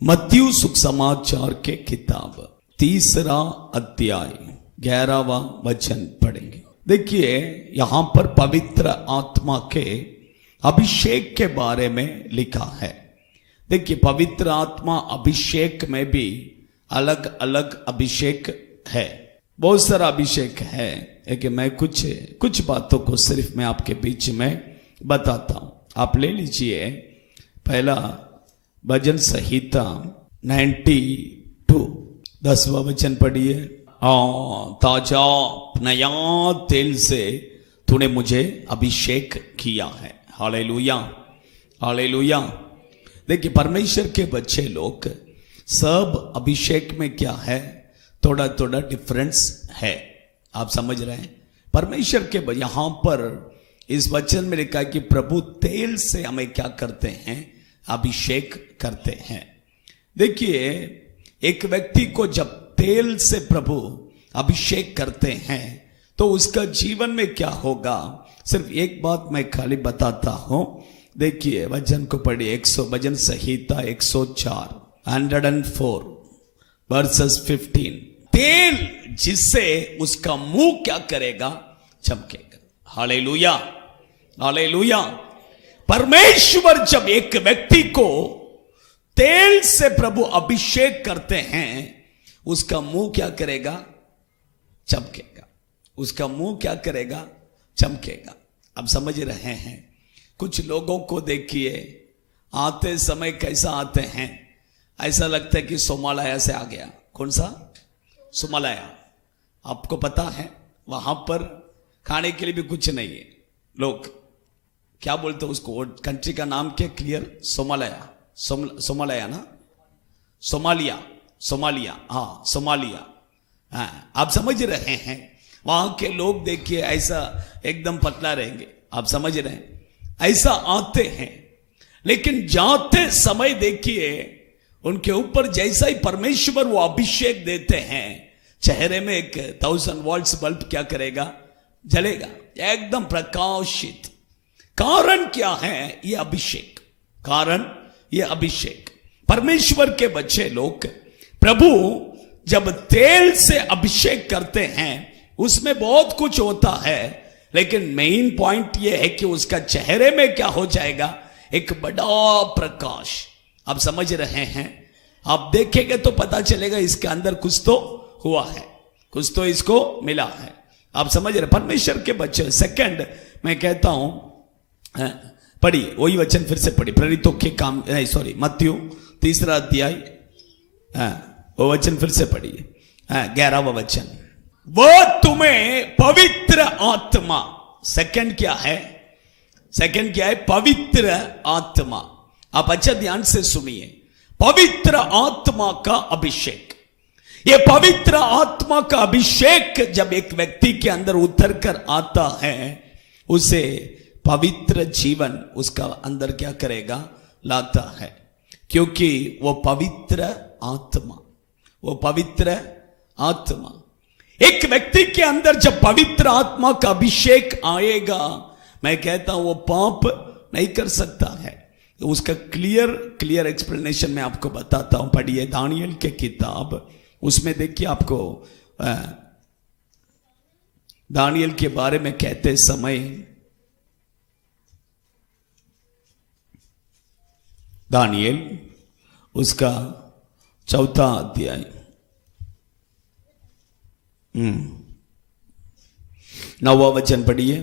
मत्ती सुसमाचार के किताब 3 अध्याय 11वां वचन पढ़ेंगे। देखिए यहां पर पवित्र आत्मा के अभिषेक के बारे में लिखा है। देखिए पवित्र आत्मा अभिषेक में भी अलग अलग अभिषेक है, बहुत सारा अभिषेक है, लेकिन मैं कुछ बातों को सिर्फ मैं आपके बीच में बताता हूं। आप ले लीजिए पहला भजन संहिता 92 10वां वचन पढ़िए। ताजा नया तेल से तूने मुझे अभिषेक किया है। Hallelujah hallelujah. देखिए परमेश्वर के बच्चे लोग सब अभिषेक में क्या है, थोड़ा थोड़ा डिफरेंस है। आप समझ रहे हैं? परमेश्वर के यहां पर इस वचन में लिखा है कि प्रभु तेल से हमें क्या करते हैं, अभिषेक करते हैं। देखिए एक व्यक्ति को जब तेल से प्रभु अभिषेक करते हैं तो उसका जीवन में क्या होगा, सिर्फ एक बात मैं खाली बताता हूं। देखिए वचन को पढ़िए। भजन संहिता 104 104 वर्सेस 15। तेल जिससे उसका मुंह क्या करेगा, चमकेगा। Hallelujah hallelujah. परमेश्वर जब एक व्यक्ति को तेल से प्रभु अभिषेक करते हैं, उसका मुंह क्या करेगा, चमकेगा। उसका मुंह क्या करेगा, चमकेगा। अब समझ रहे हैं? कुछ लोगों को देखिए आते समय कैसा आते हैं, ऐसा लगता है कि सोमालया से आ गया। कौन सा सोमालया? आपको पता है वहां पर खाने के लिए भी कुछ नहीं है। लोग क्या बोलते हैं उसको, कंट्री का नाम क्या क्लियर? सोमालया सोमालया ना, सोमालिया सोमालिया, हाँ सोमालिया। हाँ आप समझ रहे हैं? वहां के लोग देखिए ऐसा एकदम पतला रहेंगे। आप समझ रहे हैं? ऐसा आते हैं, लेकिन जाते समय देखिए उनके ऊपर जैसा ही परमेश्वर वो अभिषेक देते हैं, चेहरे में एक 1000 वॉल्ट्स बल्ब क्या करेगा, जलेगा, एकदम प्रकाशित। कारण क्या है? ये अभिषेक। कारण ये अभिषेक। परमेश्वर के बच्चे लोग प्रभु जब तेल से अभिषेक करते हैं उसमें बहुत कुछ होता है, लेकिन मेन पॉइंट ये है कि उसका चेहरे में क्या हो जाएगा, एक बड़ा प्रकाश। आप समझ रहे हैं? आप देखेंगे तो पता चलेगा इसके अंदर कुछ तो हुआ है, कुछ तो इसको मिला है। आप समझ रहे? परमेश्वर के बच्चे। सेकंड मैं कहता हूं, पढ़िए वही वचन फिर से पढ़िए। प्रेरितों के काम नहीं, सॉरी, मत्ती 3 अध्याय, वो वचन फिर से पढ़िए। 11वां वचन। वो तुम्हें पवित्र आत्मा, सेकंड क्या है, सेकंड क्या है? पवित्र आत्मा। आप अच्छा ध्यान से सुनिए। पवित्र आत्मा का अभिषेक। ये पवित्र आत्मा का अभिषेक जब एक व्यक्ति के अंदर उतर कर आता है, उसे पवित्र जीवन उसका अंदर क्या करेगा, लाता है। क्योंकि वो पवित्र आत्मा, वो पवित्र आत्मा, एक व्यक्ति के अंदर जब पवित्र आत्मा का अभिषेक आएगा, मैं कहता हूं वो पाप नहीं कर सकता है। तो उसका क्लियर एक्सप्लेनेशन मैं आपको बताता हूं। पढ़िए दानियल के किताब, उसमें देखिए आपको दानियल के बारे में कहते समय, दानियल उसका 4वां अध्याय 9वां वचन पढ़िए।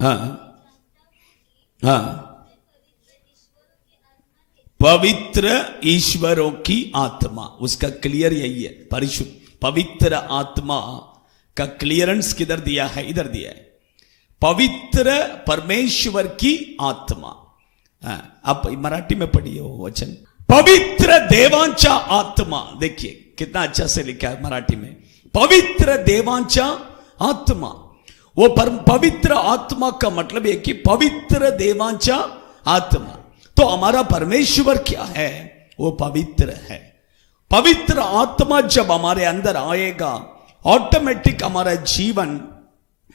हाँ हाँ, पवित्र ईश्वरों की आत्मा, उसका क्लियर यही है। परिशुद्ध पवित्र आत्मा का क्लियरेंस किधर दिया है? इधर दिया है। पवित्र परमेश्वर की आत्मा। आप मराठी में पढ़िए वो वचन। पवित्र देवांचा आत्मा। देखिए कितना अच्छा से लिखा है मराठी में, पवित्र देवांचा आत्मा। वो पवित्र आत्मा का मतलब है कि पवित्र देवांचा आत्मा। तो हमारा परमेश्वर क्या है? वो पवित्र है। पवित्र आत्मा जब हमारे अंदर आएगा, ऑटोमेटिक हमारा जीवन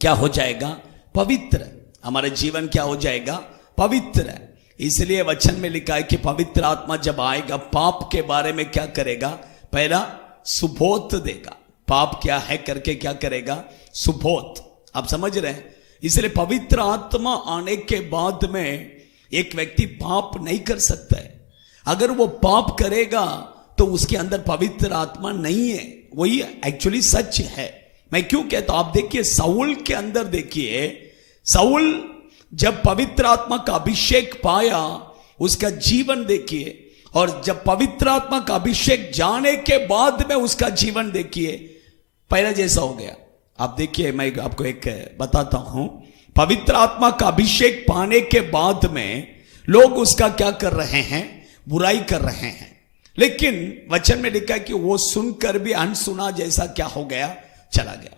क्या हो जाएगा, पवित्र, हमारा जीवन क्या हो जाएगा, पवित्र। इसलिए वचन में लिखा है कि पवित्र आत्मा जब आएगा पाप के बारे में क्या करेगा, पहला सुबोध देगा। पाप क्या है करके क्या करेगा, सुबोध। आप समझ रहे हैं? इसलिए पवित्र आत्मा आने के बाद में एक व्यक्ति पाप नहीं कर सकता है। अगर वो पाप करेगा तो उसके अंदर पवित्र आत्मा नहीं है, वही एक्चुअली सच है। मैं क्यों कहता हूं, आप देखिए साउल के अंदर देखिए, साउल जब पवित्र आत्मा का अभिषेक पाया उसका जीवन देखिए, और जब पवित्र आत्मा का अभिषेक जाने के बाद में उसका जीवन देखिए, पहला जैसा हो गया। आप देखिए, मैं आपको एक बताता हूं, पवित्र आत्मा का अभिषेक पाने के बाद में लोग उसका क्या कर रहे हैं, बुराई कर रहे हैं। लेकिन वचन में लिखा है कि वो सुनकर भी अनसुना जैसा क्या हो गया, चला गया।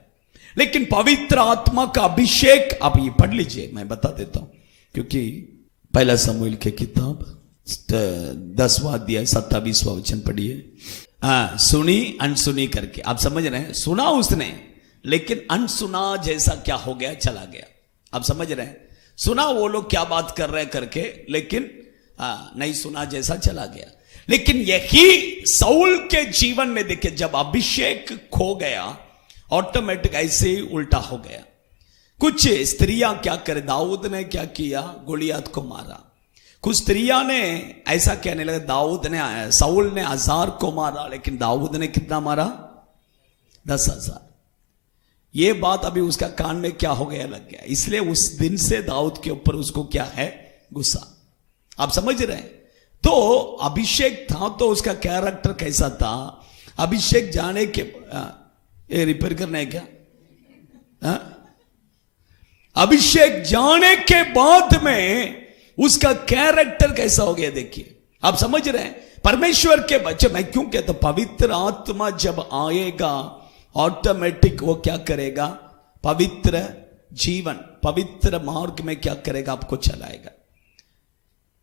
लेकिन पवित्र आत्मा का अभिषेक, आप ये पढ़ लीजिए, मैं बता देता हूं, क्योंकि पहला समूएल की किताब 10वां अध्याय 27वां वचन पढ़िए। सुनी अनसुनी करके, आप समझ रहे हैं, सुना उसने लेकिन अनसुना जैसा क्या हो गया, चला गया। आप समझ रहे हैं, सुना वो लोग क्या बात कर रहे हैं करके, लेकिन नहीं सुना जैसा चला गया। लेकिन यही साउल के जीवन में देखिए, जब अभिषेक खो गया ऑटोमेटिक ऐसे ही उल्टा हो गया। कुछ स्त्रियां क्या करे, दाऊद ने क्या किया, गोलियत को मारा। कुछ स्त्रियां ने ऐसा कहने लगा, दाऊद ने, साउल ने 1000 को मारा, लेकिन दाऊद ने कितना मारा, 10,000। ये बात अभी उसका कान में क्या हो गया, लग गया। इसलिए उस दिन से दाऊद के ऊपर उसको क्या है, गुस्सा। आप समझ रहे हैं? तो अभिषेक था तो उसका कैरेक्टर कैसा था, अभिषेक जाने के ये रिपेयर करना है क्या, अभिषेक जाने के बाद में उसका कैरेक्टर कैसा हो गया, देखिए। आप समझ रहे हैं? परमेश्वर के बच्चे, मैं क्यों कहता, पवित्र आत्मा जब आएगा ऑटोमेटिक वो क्या करेगा, पवित्र जीवन, पवित्र मार्ग में क्या करेगा, आपको चलाएगा।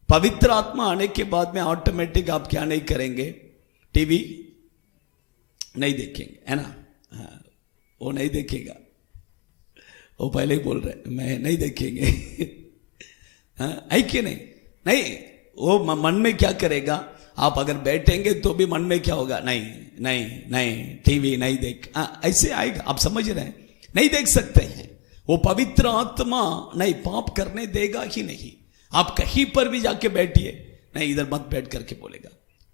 पवित्र आत्मा आने के बाद में ऑटोमेटिक आप क्या नहीं करेंगे, टीवी नहीं देखेंगे, है ना। वो नहीं देखेगा, वो पहले ही बोल रहे मैं नहीं देखेंगे। है कि नहीं? नहीं, वो मन में क्या करेगा, आप अगर बैठेंगे तो भी मन में क्या होगा, नहीं नहीं नहीं टीवी नहीं देख, ऐसे आएगा। आप समझ रहे हैं? नहीं देख सकते हैं। वो पवित्र आत्मा नहीं पाप करने देगा ही नहीं। आप कहीं पर भी जाके बैठिए, नहीं इधर मत बैठ करके बोलेगा।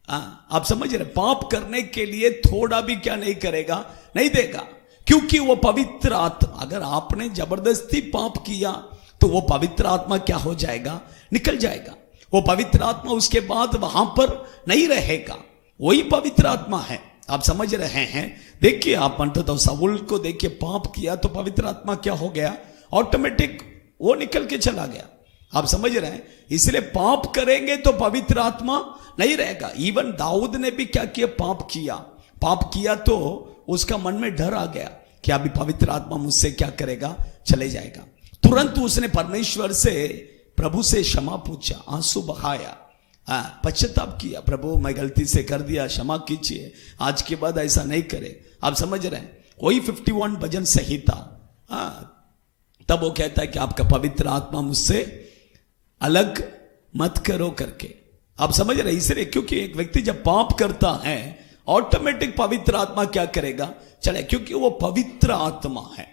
आप समझ रहे? पाप करने के लिए थोड़ा भी क्या नहीं करेगा, नहीं देगा, क्योंकि वो पवित्र आत्मा। अगर आपने जबरदस्ती पाप किया तो वो पवित्र आत्मा क्या हो जाएगा, निकल जाएगा। वो पवित्र आत्मा उसके बाद वहां पर नहीं रहेगा, वही पवित्र आत्मा है। आप समझ रहे हैं? देखिए, आप अंततः साउल को देखिए, पाप किया तो पवित्र आत्मा क्या हो गया, ऑटोमेटिक वो निकल के चला गया। आप समझ रहे हैं? इसलिए पाप करेंगे तो पवित्र आत्मा नहीं रहेगा। इवन दाऊद ने भी क्या किया, पाप किया तो उसका मन में डर आ गया कि अभी पवित्र आत्मा मुझसे क्या करेगा, चले जाएगा। तुरंत उसने परमेश्वर से, प्रभु से क्षमा पूछा, आंसू बहाया, पश्चाताप किया, प्रभु मैं गलती से कर दिया, क्षमा कीजिए, आज के बाद ऐसा नहीं करे। आप समझ रहे हैं? वही 51 भजन संहिता। तब वो कहता है कि आपका पवित्र आत्मा मुझसे अलग मत करो करके। आप समझ रहे? इसलिए क्योंकि एक व्यक्ति जब पाप करता है ऑटोमेटिक पवित्र आत्मा क्या करेगा, चले, क्योंकि वो पवित्र आत्मा है।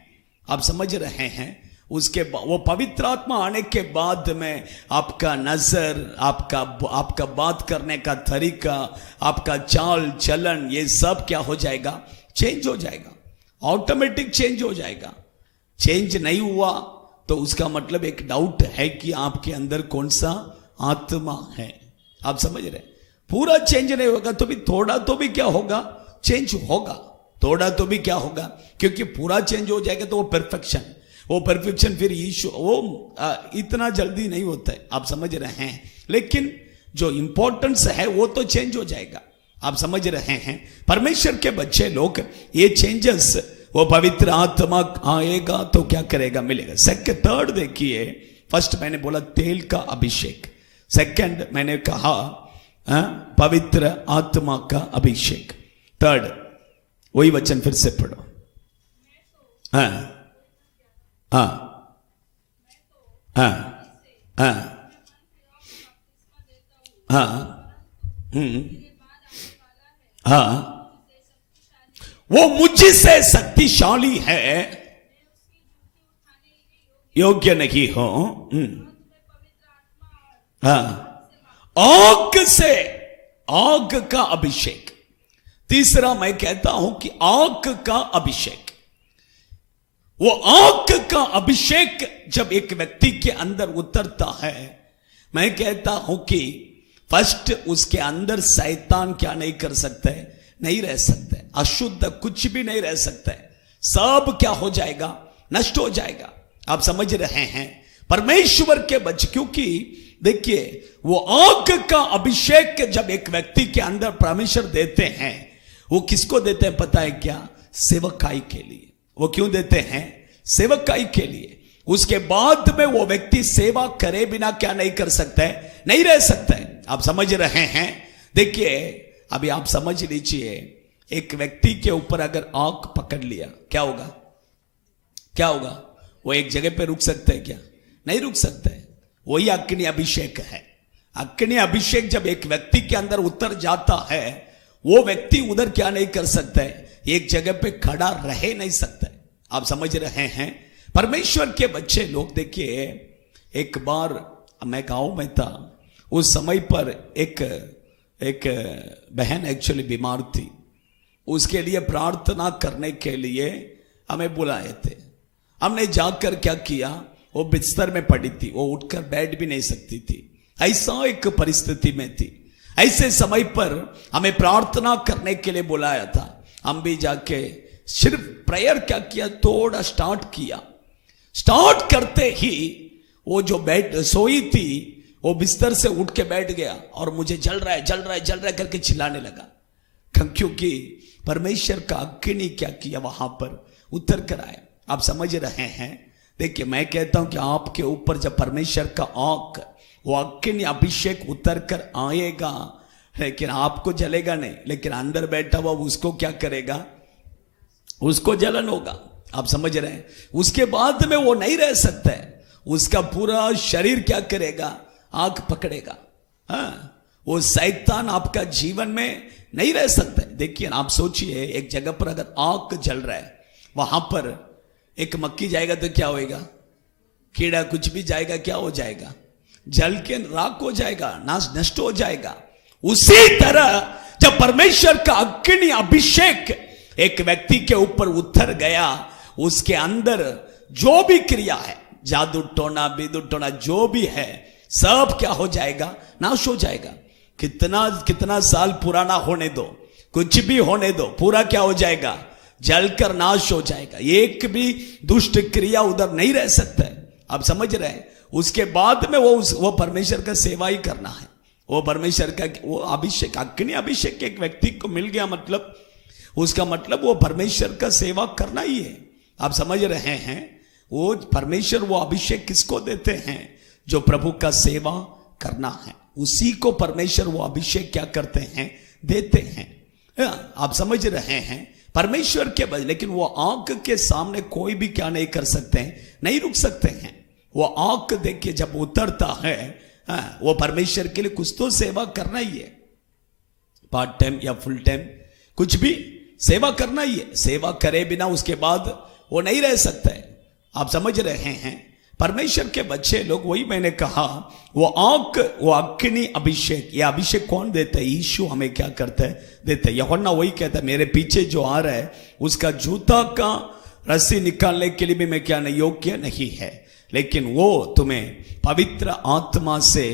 आप समझ रहे हैं? उसके वो पवित्र आत्मा आने के बाद में आपका नजर, आपका बात करने का तरीका, आपका चाल चलन, ये सब क्या हो जाएगा, चेंज हो जाएगा, ऑटोमेटिक चेंज हो जाएगा। चेंज नहीं हुआ तो उसका मतलब एक डाउट है कि आपके अंदर कौन सा आत्मा है। आप समझ रहे? पूरा चेंज नहीं होगा तो भी थोड़ा तो भी क्या होगा, चेंज होगा, थोड़ा तो भी क्या होगा, क्योंकि पूरा चेंज हो जाएगा तो वो परफेक्शन फिर ईशु वो इतना जल्दी नहीं होता है। आप समझ रहे हैं? लेकिन जो इंपॉर्टेंस है वो तो चेंज हो जाएगा। आप समझ रहे हैं? परमेश्वर के बच्चे लोग, ये चेंजेस वो पवित्र आत्मा आएगा तो क्या करेगा, मिलेगा। थर्ड देखिए, फर्स्ट मैंने बोला तेल का अभिषेक, सेकंड मैंने कहा पवित्र आत्मा का अभिषेक, थर्ड वही वचन फिर से पढ़ो। हाँ हाँ हाँ हाँ, वो मुझसे शक्तिशाली है, योग्य नहीं हो। हाँ, आग से, आग का अभिषेक। तीसरा मैं कहता हूं कि आग का अभिषेक, वो आग का अभिषेक जब एक व्यक्ति के अंदर उतरता है, मैं कहता हूं कि फर्स्ट उसके अंदर शैतान क्या नहीं कर सकता है, नहीं रह सकता है, अशुद्ध कुछ भी नहीं रह सकता है, सब क्या हो जाएगा, नष्ट हो जाएगा। आप समझ रहे हैं, परमेश्वर के बच्चे, क्योंकि देखिए वो आग का अभिषेक जब एक व्यक्ति के अंदर परमेश्वर देते हैं, वो किसको देते हैं पता है क्या, सेवकाई के लिए। वो क्यों देते हैं, सेवकाई के लिए। उसके बाद में वो व्यक्ति सेवा करे बिना क्या नहीं कर सकता है, नहीं रह सकता है। आप समझ रहे हैं। देखिए अभी आप समझ लीजिए, एक व्यक्ति के ऊपर अगर आग पकड़ लिया, क्या होगा, क्या होगा, वो एक जगह पे रुक सकता है क्या, नहीं रुक सकता है। वही अग्नि अभिषेक है। अग्नि अभिषेक जब एक व्यक्ति के अंदर उतर जाता है, वो व्यक्ति उधर क्या नहीं कर सकता है, एक जगह पे खड़ा रह नहीं सकता है। आप समझ रहे हैं। परमेश्वर के बच्चे लोग, देखिए एक बार मैं गांव में था, उस समय पर एक बहन एक्चुअली बीमार थी, उसके लिए प्रार्थना करने के लिए हमें बुलाए थे। हमने जाकर क्या किया, वो बिस्तर में पड़ी थी, वो उठकर बैठ भी नहीं सकती थी, ऐसा एक परिस्थिति में थी। ऐसे समय पर हमें प्रार्थना करने के लिए बुलाया था। हम भी जाके सिर्फ प्रेयर क्या किया, थोड़ा स्टार्ट किया। स्टार्ट करते ही वो जो बैठ सोई थी, वो बिस्तर से उठ के बैठ गया और मुझे जल रहा है, जल रहा है, जल रहा है करके चिल्लाने लगा, क्योंकि परमेश्वर का अग्नि क्या किया, वहां पर उतर कर आया। आप समझ रहे हैं। देखिए मैं कहता हूं कि आपके ऊपर जब परमेश्वर का आग, वो अग्नि अभिषेक उतर कर आएगा, लेकिन आपको जलेगा नहीं, लेकिन अंदर बैठा हुआ उसको क्या करेगा, उसको जलन होगा। आप समझ रहे हैं। उसके बाद में वो नहीं रह सकता है, उसका पूरा शरीर क्या करेगा, आग पकड़ेगा। हाँ, वो शैतान आपका जीवन में नहीं रह सकता है। देखिए आप सोचिए, एक जगह पर अगर आग जल रहा है, वहां पर एक मक्खी जाएगा तो क्या होएगा, कीड़ा कुछ भी जाएगा, क्या हो जाएगा, जल के राख हो जाएगा, नाश नष्ट हो जाएगा। उसी तरह जब परमेश्वर का अग्नि अभिषेक एक व्यक्ति के ऊपर उतर गया, उसके अंदर जो भी क्रिया है, जादू टोना, बिदू टोना, जो भी है, सब क्या हो जाएगा, नाश हो जाएगा। कितना साल पुराना होने दो, कुछ भी होने दो, पूरा क्या हो जाएगा, जलकर नाश हो जाएगा। एक भी दुष्ट क्रिया उधर नहीं रह सकता है। आप समझ रहे हैं। उसके बाद में वो परमेश्वर का सेवा ही करना है। वो परमेश्वर का वो अभिषेक, अग्नि अभिषेक एक व्यक्ति को मिल गया, मतलब उसका मतलब वो परमेश्वर का सेवा करना ही है। आप समझ रहे हैं। वो परमेश्वर वो अभिषेक किसको देते हैं, जो प्रभु का सेवा करना है, उसी को परमेश्वर वो अभिषेक क्या करते हैं, देते हैं। आप समझ रहे हैं। परमेश्वर के बजाय, लेकिन वो आग के सामने कोई भी क्या नहीं कर सकते हैं, नहीं रुक सकते हैं। वो आग देखिए जब उतरता है, वो परमेश्वर के लिए कुछ तो सेवा करना ही है, पार्ट टाइम या फुल टाइम, कुछ भी सेवा करना ही है। सेवा करे बिना उसके बाद वो नहीं रह सकता है। आप समझ रहे हैं। परमेश्वर के बच्चे लोग, वही मैंने कहा, वो आग, वो अग्नि अभिषेक, ये अभिषेक कौन देता है, यीशु हमें क्या करता है, देता है। यूहन्ना वही कहता है, मेरे पीछे जो आ रहा है उसका जूता का रस्सी निकालने के लिए भी मैं क्या नहीं, योग्य नहीं है, लेकिन वो तुम्हें पवित्र आत्मा से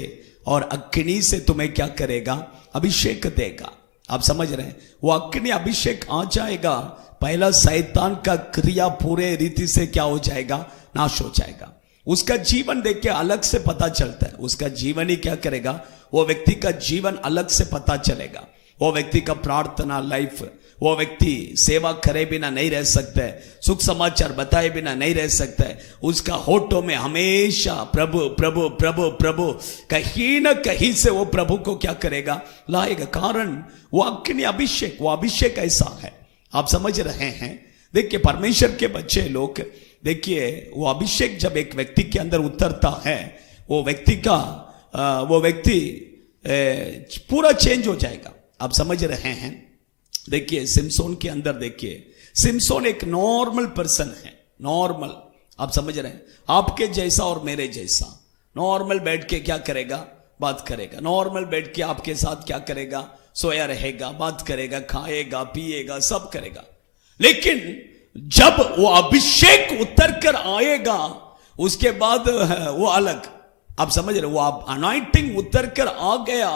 और अग्नि से तुम्हें क्या करेगा, अभिषेक देगा। आप समझ रहे हैं। वो अग्नि अभिषेक आ जाएगा, पहला शैतान का क्रिया पूरे रीति से क्या हो जाएगा, नाश हो जाएगा। उसका जीवन देख के अलग से पता चलता है। उसका जीवन ही क्या करेगा, वो व्यक्ति का जीवन अलग से पता चलेगा। वो व्यक्ति का प्रार्थना लाइफ, वो व्यक्ति सेवा करे बिना नहीं रह सकता है, सुख समाचार बताए बिना नहीं रह सकता है। उसका होठों में हमेशा प्रभु प्रभु प्रभु प्रभु, कहीं ना कहीं से वो प्रभु को क्या करेगा, लाएगा। कारण वो अग्नि अभिषेक, वो अभिषेक ऐसा है। आप समझ रहे हैं। देखिए परमेश्वर के बच्चे लोग, देखिए वो अभिषेक जब एक व्यक्ति के अंदर उतरता है, वो व्यक्ति पूरा चेंज हो जाएगा। आप समझ रहे हैं? देखिए सिमसोन के अंदर देखिए, सिमसोन एक नॉर्मल पर्सन है, नॉर्मल, आप समझ रहे हैं, आपके जैसा और मेरे जैसा। नॉर्मल बैठ के क्या करेगा? बात करेगा। नॉर्मल बैठ के आपके साथ क्या करेगा? सोया रहेगा, बात करेगा, खाएगा, पिएगा, सब करेगा। लेकिन जब वो अभिषेक उतर कर आएगा, उसके बाद वो अलग, आप समझ रहे, वो अनॉइंटिंग उतर कर आ गया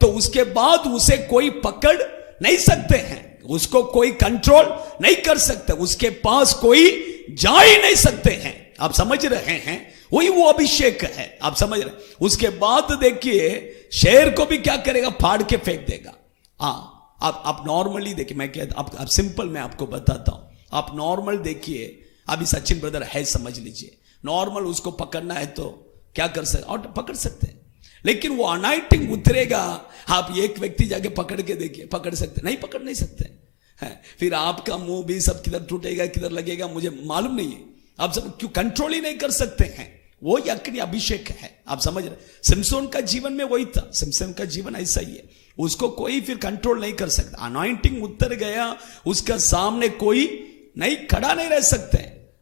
तो उसके बाद उसे कोई पकड़ नहीं सकते हैं, उसको कोई कंट्रोल नहीं कर सकते, उसके पास कोई जा ही नहीं सकते हैं। आप समझ रहे हैं? वही वो अभिषेक है, आप समझ रहे। उसके बाद देखिए शेर को भी क्या करेगा? फाड़ के फेंक देगा। हाँ, आप नॉर्मली देखिए, मैं कहता आप सिंपल मैं आपको बताता हूं। आप नॉर्मल देखिए, अभी सचिन ब्रदर है, समझ लीजिए, नॉर्मल उसको पकड़ना है तो क्या कर सकते? और पकड़ सकते हैं। लेकिन वो अनाइटिंग उतरेगा, आप एक व्यक्ति जाके पकड़ के देखिए, पकड़ सकते? नहीं, पकड़ नहीं सकते हैं। फिर आपका मुंह भी सब किधर टूटेगा, किधर लगेगा, मुझे मालूम नहीं है। आप सब क्यों कंट्रोल ही नहीं कर सकते हैं? वो यज्ञ अभिषेक है, आप समझ रहे। सिमसोन का जीवन में वही था, सिमसोन का जीवन ऐसा ही है, उसको कोई फिर कंट्रोल नहीं कर सकता। अनॉइंटिंग उतर गया, उसका सामने कोई नहीं, खड़ा नहीं रह सकते,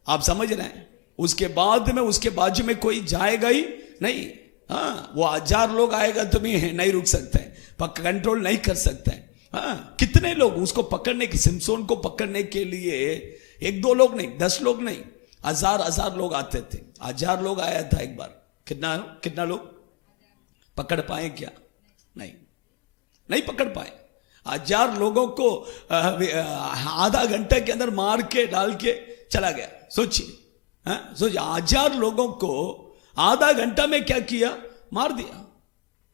आप समझ रहे हैं। उसके बाद में उसके बाजू में कोई जाएगा ही नहीं। हाँ, वो 1000 लोग आएगा तो भी नहीं रुक सकते, कंट्रोल नहीं कर सकते। हाँ, कितने लोग उसको पकड़ने के, सिमसोन को पकड़ने के लिए 1-2 लोग नहीं, 10 लोग नहीं, 1000 लोग आते थे। 1000 लोग आया था एक बार। कितना लोग पकड़ पाए? क्या नहीं पकड़ पाए। 1000 लोगों को आधा घंटे के अंदर मार के डाल के चला गया। सोचिए, सोचिए 1000 लोगों को आधा घंटा में क्या किया? मार दिया।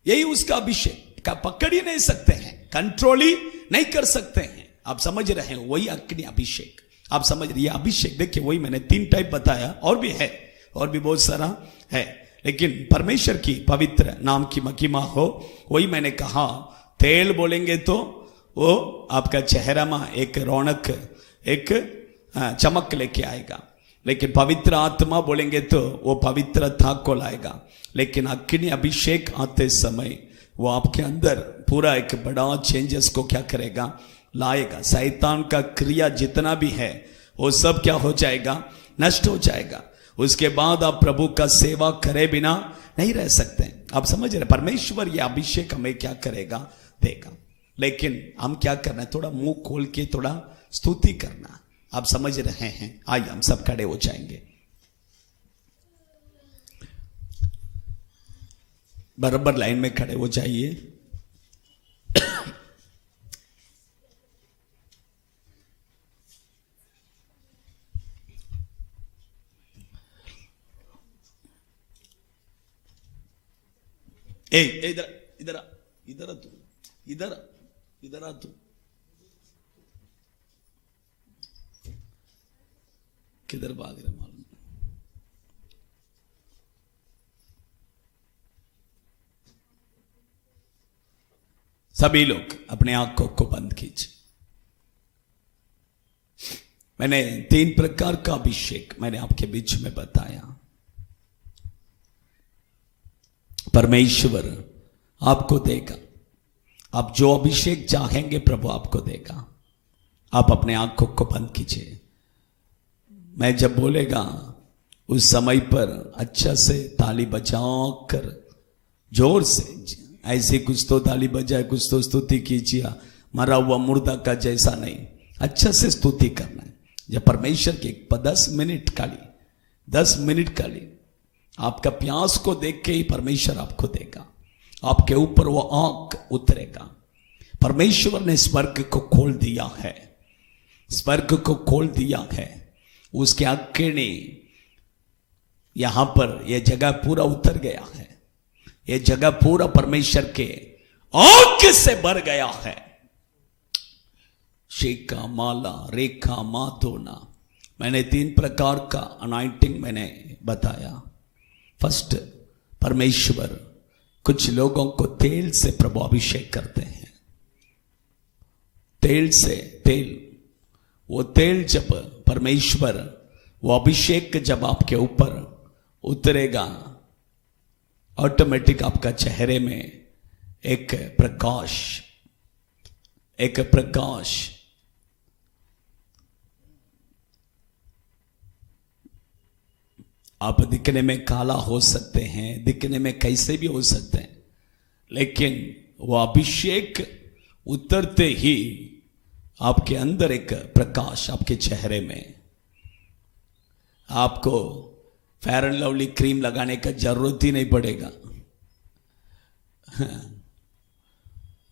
यही उसका अभिषेक का, पकड़ ही नहीं सकते हैं, कंट्रोल ही नहीं कर सकते हैं। आप समझ रहे हैं? वही अग्नि अभिषेक, आप समझ रहे? अभिषेक देखिए, वही मैंने 3 टाइप बताया, और भी है, और भी बहुत सारा है, लेकिन परमेश्वर की पवित्र नाम की महिमा हो। वही मैंने कहा, तेल बोलेंगे तो वो आपका चेहरा में एक रौनक, एक चमक लेके आएगा। लेकिन पवित्र आत्मा बोलेंगे तो वो पवित्रता को लाएगा। लेकिन अग्नि अभिषेक आते समय वो आपके अंदर पूरा एक बड़ा चेंजेस को क्या करेगा? लाएगा। शैतान का क्रिया जितना भी है वो सब क्या हो जाएगा? नष्ट हो जाएगा। उसके बाद आप प्रभु का सेवा करे बिना नहीं रह सकते। आप समझ रहे? परमेश्वर ये अभिषेक हमें क्या करेगा? देगा। लेकिन हम क्या करना है? थोड़ा मुंह खोल के थोड़ा स्तुति करना। आप समझ रहे हैं? आइए हम सब खड़े हो जाएंगे, बराबर लाइन में खड़े हो जाइए। इधर इधर इधर तू, इधर आ तू, किधर भाग रहे मालूम? सभी लोग अपने आंखों को बंद कीजिए। मैंने 3 प्रकार का अभिषेक मैंने आपके बीच में बताया। परमेश्वर आपको देगा, आप जो अभिषेक चाहेंगे प्रभु आपको देगा। आप अपने आंखों को बंद कीजिए। मैं जब बोलेगा उस समय पर अच्छा से ताली बजाकर, जोर से, ऐसे कुछ तो ताली बजाए, कुछ तो स्तुति कीजिए, मरा हुआ मुर्दा का जैसा नहीं, अच्छा से स्तुति करना है। जब परमेश्वर के 10 मिनट खाली, 10 मिनट खाली आपका प्यास को देख के ही परमेश्वर आपको देगा, आपके ऊपर वो आंख उतरेगा। परमेश्वर ने स्वर्ग को खोल दिया है, स्वर्ग को खोल दिया है। उसके अग्नि यहां पर यह जगह पूरा उतर गया है, यह जगह पूरा परमेश्वर के आंख से भर गया है। शेखा माला रेखा माधोना, मैंने 3 प्रकार का अनाइंटिंग मैंने बताया। फर्स्ट, परमेश्वर कुछ लोगों को तेल से प्रभु अभिषेक करते हैं। तेल से, तेल, वो तेल जब परमेश्वर वो अभिषेक जब आपके ऊपर उतरेगा, ऑटोमेटिक आपका चेहरे में एक प्रकाश आप दिखने में काला हो सकते हैं, दिखने में कैसे भी हो सकते हैं, लेकिन वो अभिषेक उतरते ही आपके अंदर एक प्रकाश, आपके चेहरे में। आपको फेयर एंड लवली क्रीम लगाने का जरूरत ही नहीं पड़ेगा।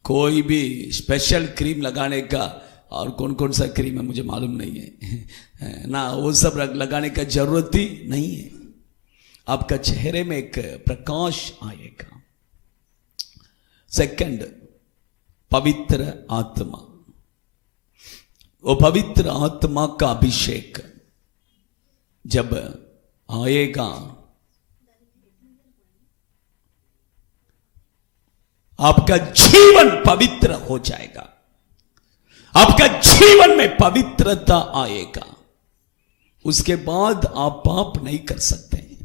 कोई भी स्पेशल क्रीम लगाने का, और कौन कौन सा क्रीम है मुझे मालूम नहीं है ना, वो सब लगाने का जरूरत ही नहीं है। आपका चेहरे में एक प्रकाश आएगा। सेकंड, पवित्र आत्मा। वो पवित्र आत्मा का अभिषेक जब आएगा, आपका जीवन पवित्र हो जाएगा, आपका जीवन में पवित्रता आएगा। उसके बाद आप पाप नहीं कर सकते हैं,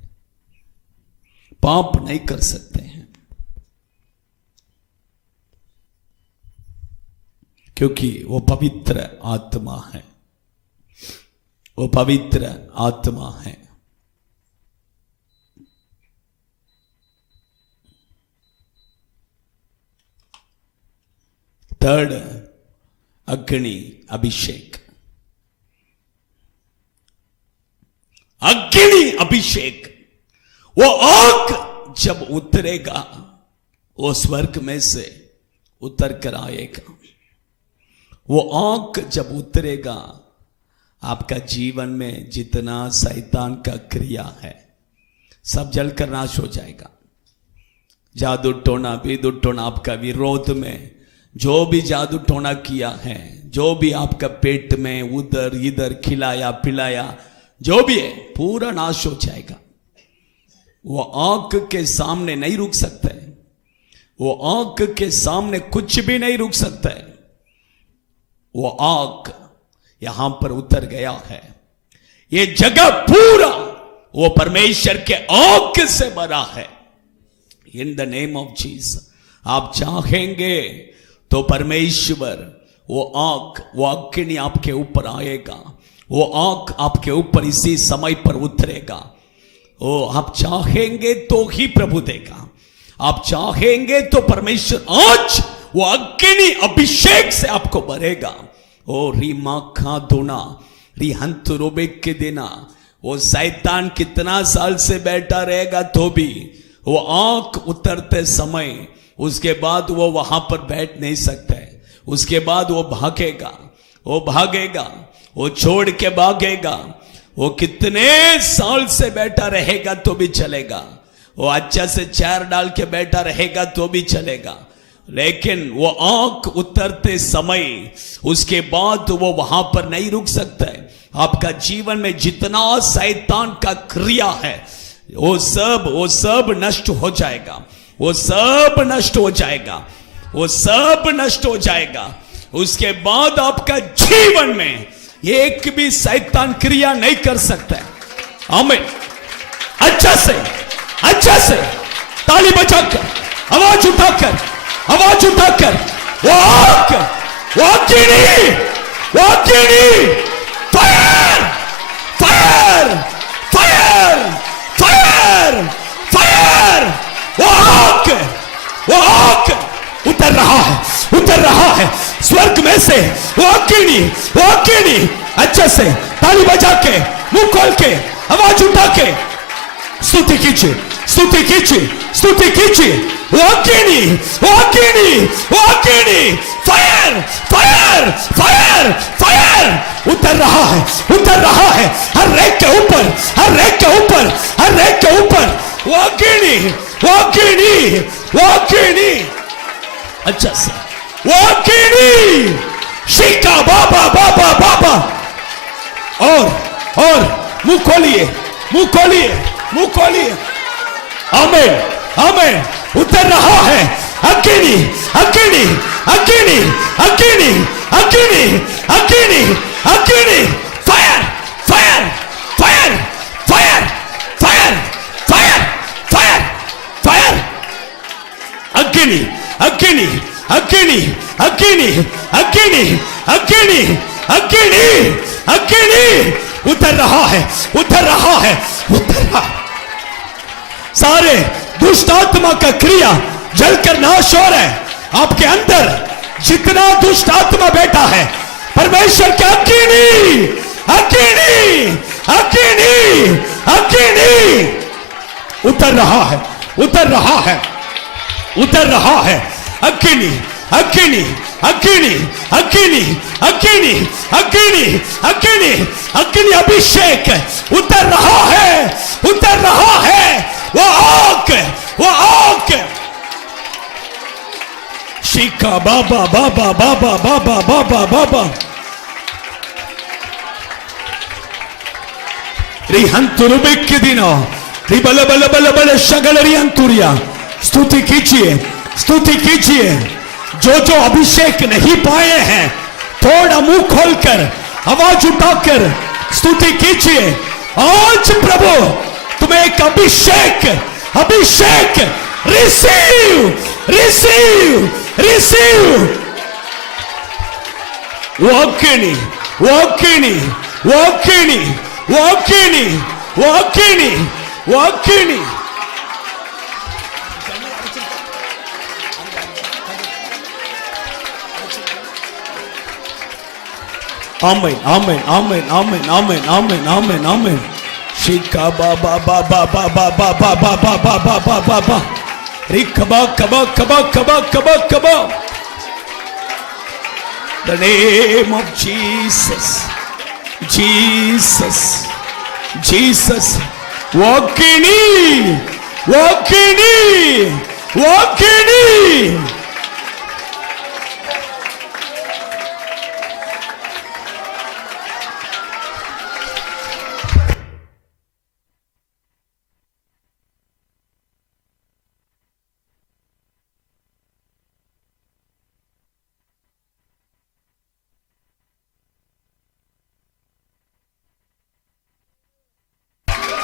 पाप नहीं कर सकते हैं, क्योंकि वो पवित्र आत्मा है, वो पवित्र आत्मा है। थर्ड, अग्नि अभिषेक। अग्नि अभिषेक, वो आग जब उतरेगा, वो स्वर्ग में से उतर कर आएगा। वो आग जब उतरेगा, आपका जीवन में जितना शैतान का क्रिया है सब जलकर नाश हो जाएगा। जादू टोना विदु टोना, आपका विरोध में जो भी जादू टोना किया है, जो भी आपका पेट में उधर इधर खिलाया पिलाया, जो भी है पूरा नाश हो जाएगा। वो आग के सामने नहीं रुक सकता है, वो आग के सामने कुछ भी नहीं रुक सकता है। वो आग यहां पर उतर गया है, ये जगह पूरा वो परमेश्वर के आग से भरा है। In the name of Jesus, आप चाहेंगे तो परमेश्वर वो आग, वो अग्नि आपके ऊपर आएगा, वो आग आपके ऊपर इसी समय पर उतरेगा। ओ आप चाहेंगे तो ही प्रभु देगा, आप चाहेंगे तो परमेश्वर आज वो अग्नि अभिषेक से आपको भरेगा। ओ रीमा खा धोना री हंत रोबे के देना, वो शैतान कितना साल से बैठा रहेगा तो भी वो आंख उतरते समय, उसके बाद वो वहां पर बैठ नहीं सकता है। उसके बाद वो भागेगा, वो भागेगा, वो छोड़ के भागेगा। वो कितने साल से बैठा रहेगा तो भी चलेगा, वो अच्छा से चेयर डाल के बैठा रहेगा तो भी चलेगा, लेकिन वो आंख उतरते समय उसके बाद वो वहां पर नहीं रुक सकता है। आपका जीवन में जितना शैतान का क्रिया है वो सब नष्ट हो जाएगा, वो सब नष्ट हो जाएगा, वो सब नष्ट हो जाएगा। उसके बाद आपका जीवन में एक भी शैतान क्रिया नहीं कर सकता है। आमीन। अच्छा से ताली बजाकर, आवाज उठाकर वो आग, वो अग्नि, fire fire fire fire fire, वो आग उतर रहा है स्वर्ग में से। वो अग्नि अच्छे से ताली बजा के, मुंह खोल के, आवाज उठा के स्तुति कीजिए। वो अग्नि फायर फायर फायर फायर उतर रहा है हर एक के ऊपर वो अग्नि अच्छा से, वो अग्नि शिका बाबा और मुंह खोलिए आमेन। उतर रहा है अग्नि fire fire fire fire fire fire fire fire अग्नि अग्नि अग्नि अग्नि अग्नि अग्नि अग्नि अग्नि उतर रहा है उतर रहा है उतर रहा। सारे दुष्ट आत्मा का क्रिया जलकर नाश हो रहा है। आपके अंदर जितना दुष्ट आत्मा बैठा है परमेश्वर के अग्नि अग्नि अग्नि अग्नि उतर रहा है उतर रहा है उतर रहा है। अग्नि अग्नि अग्नि अग्नि अग्नि अग्नि अग्नि अग्नि अभिषेक उतर रहा है उतर रहा है। वो आग वो आग शिका बाबा बाबा बाबा बाबा बाबा बाबा रिहंतुरुबिक दिनो रिबल बल बल बल शगल रिहंतुरिया। स्तुति कीजिए स्तुति कीजिए। जो जो अभिषेक नहीं पाए हैं थोड़ा मुंह खोलकर आवाज उठाकर स्तुति कीजिए। आज प्रभु तुम्हें एक अभिषेक अभिषेक रिसीव रिसीव रिसीव। वाकिनी वाकिनी वाकिनी वाकिनी वाकिनी वाकिनी। आमेन आमेन आमेन आमेन आमेन आमेन आमेन आमेन। शिका बाबा बाबा बाबा बाबा बाबा बाबा बाबा बा रिकबा कबा कबा कबा कबा कबा। The name of Jesus Jesus Jesus। वाकिनी वाकिनी वाकिनी।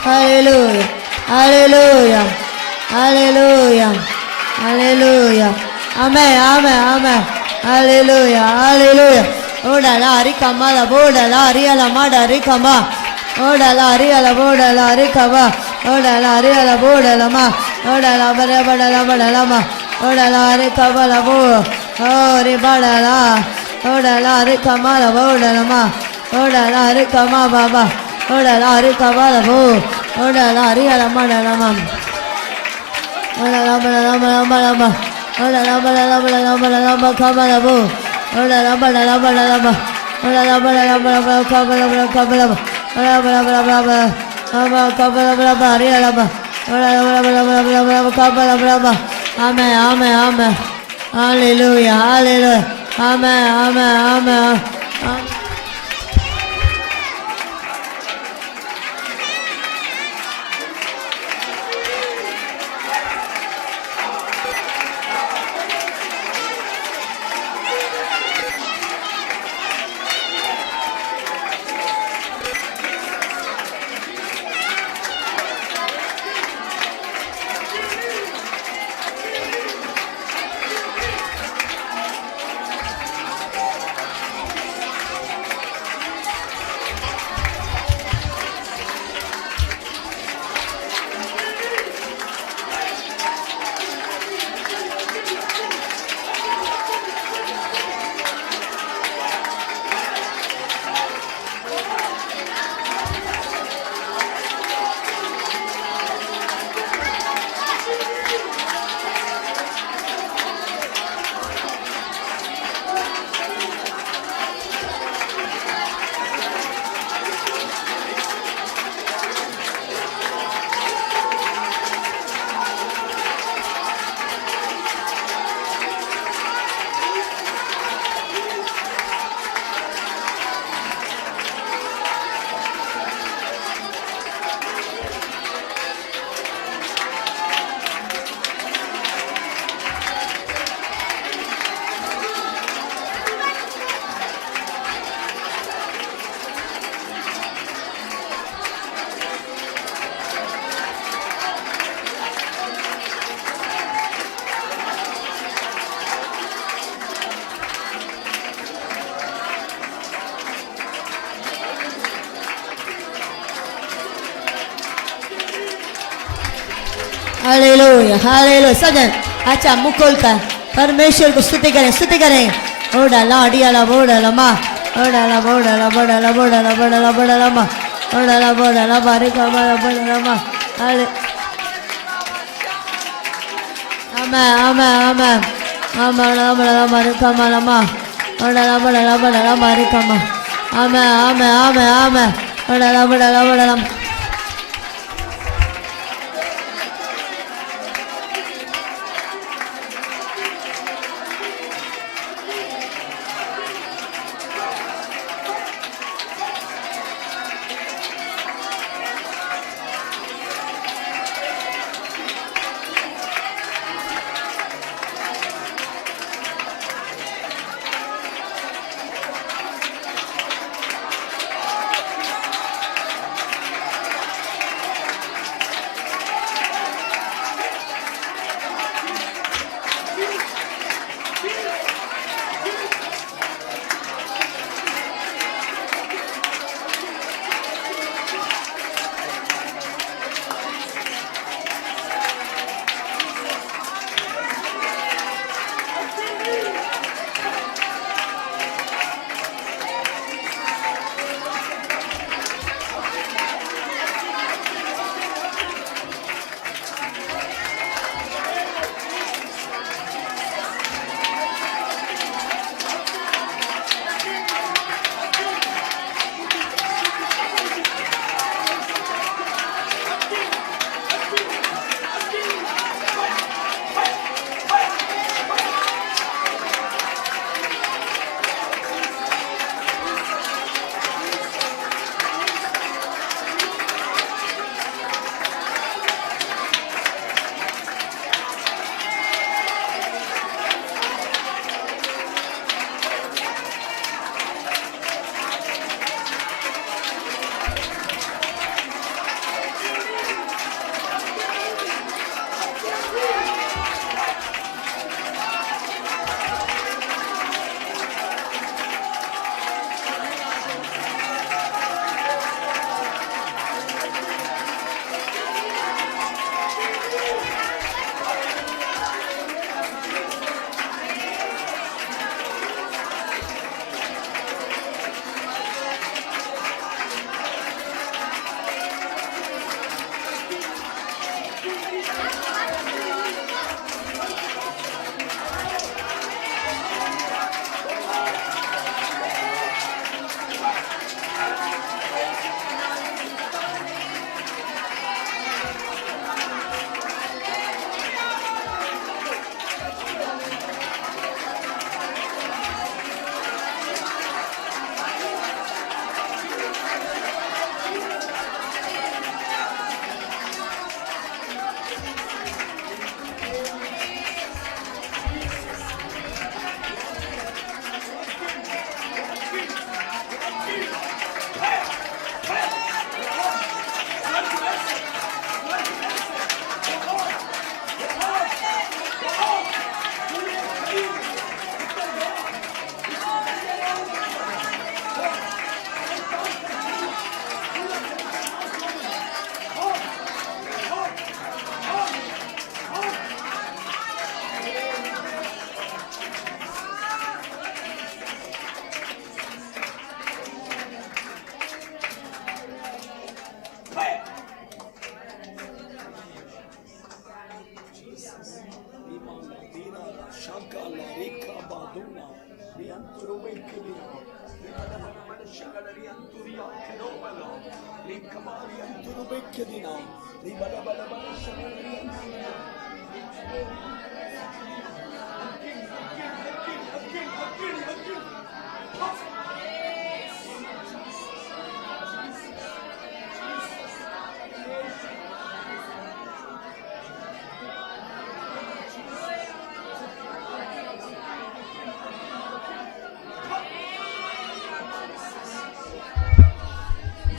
Hallelujah, hallelujah, hallelujah, hallelujah. Amen, amen, amen. Hallelujah, hallelujah. Oda la rikama la boda la ria la mada rikama. Oda la ria la boda la rikama. Oda la ria la boda la ma. Oda la bada bada la bada la ma. Oda la rikama la bo. Oh ribada la. Oda la rikama la boda la ma. Oda la rikama baba. Oda la rikama la bo. Oda la ria la mada la ma. Oda la bada la bada la bada ma. Oda la bada la bada la bada la ma kama la bo. Oda la bada la bada la ma. Oda la bada la bada la kama la bada kama la ma. Oda la bada la bada la ama kama la bada ma ria la ma. Oda la bada la bada la kama la bada ma. Amen, amen, amen. Hallelujah, hallelujah. Amen, amen, amen. Hallelujah hallelujah. सजन अच्छा मुंह खोलकर परमेश्वर को स्तुति करें, स्तुति करें। ओ डाला अडियाला बोडाला मा ओडाला बोडाला बोडाला बोडाला बोडाला बोडाला मा ओडाला बोडाला बारे का बोडाला मा। हाले आमेन आमेन आमेन आमेन आमेन मारे का माला मा ओडाला बोडाला बोडाला मारे का मा। आमेन आमेन आमेन आमेन ओडाला बोडाला बोडाला।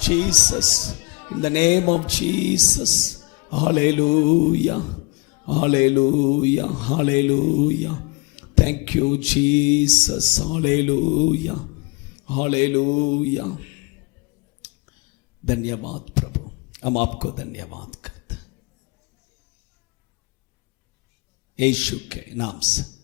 Jesus, in the name of Jesus. Hallelujah. Hallelujah. Hallelujah. Thank you, Jesus. Hallelujah. Hallelujah. धन्यवाद प्रभु, हम आपको धन्यवाद करते हैं। यीशु के नाम से।